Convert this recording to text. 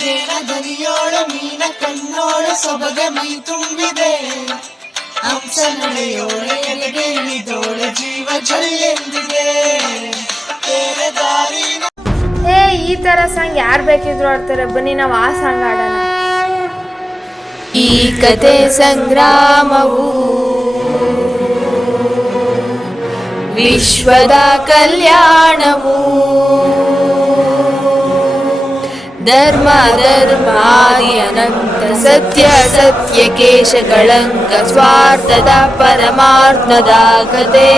ಜೇನದನಿಯೋಳ ಮೀನ ಕಣ್ಣೋಳ ಸೊಬಗೆ ಮೈ ತುಂಬಿದೆ ಹಂಸ ನಡೆಯೋಳೆ ಎಲೆಗೆ ಇಳಿದೋಳೆ ಜೀವ ಜಲ್ಲೆಂದಿದೆ ಬೇರೆ ದಾರಿ. ಈ ತರ ಸಾಂಗ್ ಯಾರು ಬೇಕಿದ್ರು ಆಡ್ತಾರೆ, ಬನ್ನಿ ನಾವು ಆ ಸಾಂಗ್ ಆಡೋಣ. ಈ ಕತೆ ಸಂಗ್ರಾಮವು ವಿಶ್ವದ ಕಲ್ಯಾಣವು ಧರ್ಮ ಧರ್ಮಾದಿ ಅನಂತ ಸತ್ಯ ಸತ್ಯ ಕೇಶ ಕಳಂಕ ಸ್ವಾರ್ಥದ ಪರಮಾರ್ಥದ ಕತೆ.